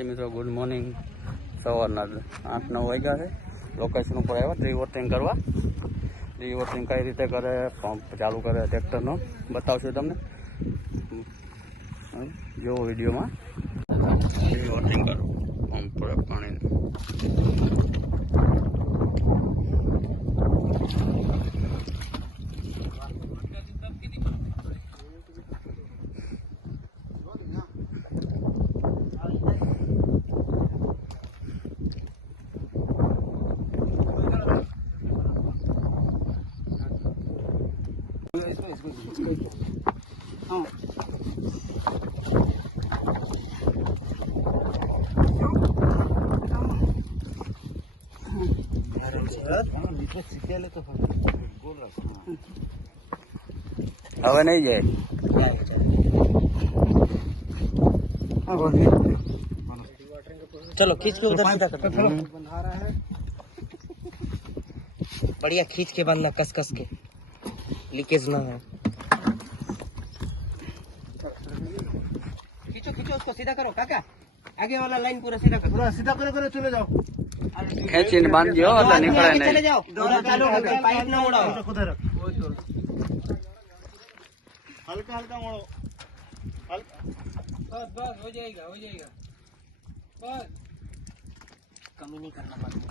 માતાજી મિત્રો good morning સવારના આઠ નવ વાગ્યા છે. લોકેશન ઉપર આવ્યા ટ્રી કરવા. ટ્રી કઈ રીતે કરે પંપ ચાલુ કરે ટ્રેક્ટરનો બતાવશું તમને. જુઓ વિડીયોમાં. ટ્રી વોટિંગ કરો. પંપ પર પાણીનું હવે નહીં જાય चलो खींच के उधर सीधा कर दो। हम्म, बढ़िया खींच के बांधना कस कस के लीकेज ना है। खींचो खींचो उसको सीधा करो काका। आगे वाला लाइन पूरा सीधा करो। पूरा सीधा करो करो चले जाओ। खेचिन बाँध दियो और अल्लाह निकले नहीं। चले जाओ। दोनों चालू पाइप ना उड़ाओ। हल्का हल्का मोड़ो हल्का बस बस हो जाएगा हो जाएगा। बस। कमी नहीं करना पड़ेगा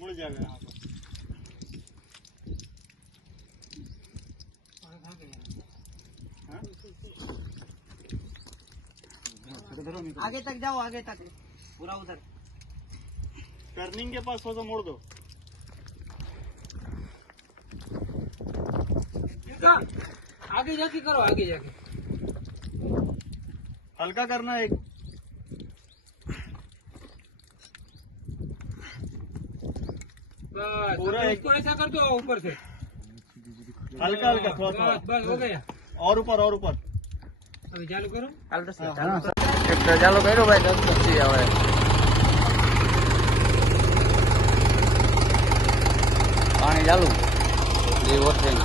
मुड़ जाएगा आगे तक जाओ आगे तक। पूरा उधर। टर्निंग के पास हो तो मोड़ दो। आगे जाके करो आगे जाके। हल्का करना एक। बस पूरा एक- इसको ऐसा कर दो ऊपर से। हल्का हल्का थोड़ा बस बस हो गया। और ऊपर और ऊपर। अभी चालू करो। ટ્રેક્ટર ચાલુ કર્યું ભાઈ દસ પછી હવે પાણી ચાલુ ટ્રી વોટિંગ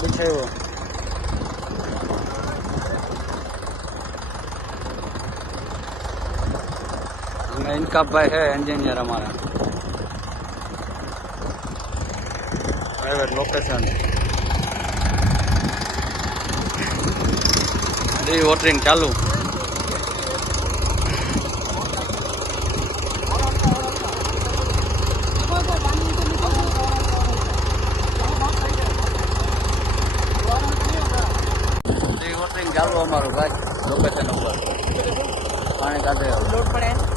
પૂછાયું અને ઇનકાભાઈ છે એન્જિનિયર અમારા પ્રાઇવેટ લોકેશન ડે વોટરિંગ ચાલુ. ચાલુ અમારું ભાઈ. લોકેશન ઉપર. પાણી કાઢે. લોડ પડે.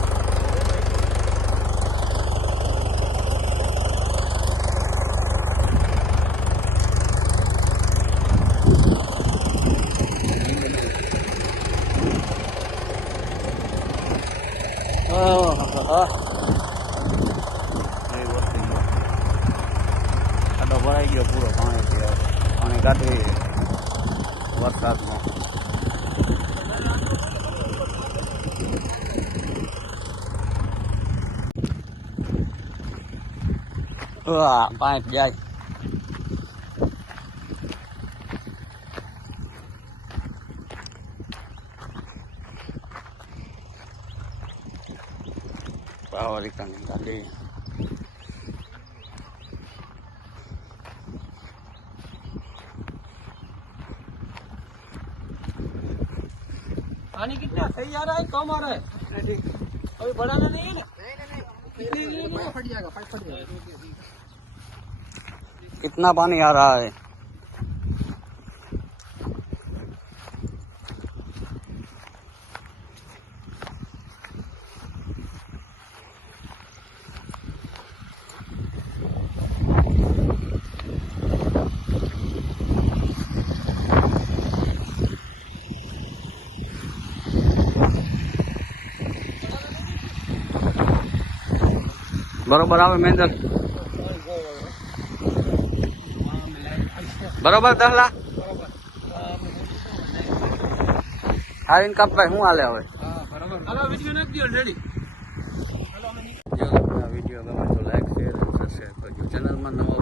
ખાડો ભરાઈ ગયો પૂરો પાણીથી. પાણી કાઢવી વરસાદમાં પાંચ પાઇપ Pabalikan yung dati. पानी कितना सही आ रहा है कम आ रहा है अभी बढ़ाना नहीं है फट जाएगा फट जाएगा कितना पानी आ रहा है બરોબર આવે મહેન્દ્ર બરોબર દસ હા હારીન કાપભાઈ શું હાલે હવે? વીડિયો ગમે તો લાઈક શેર સબસ્ક્રાઈબ કરજો. ચેનલમાં નવો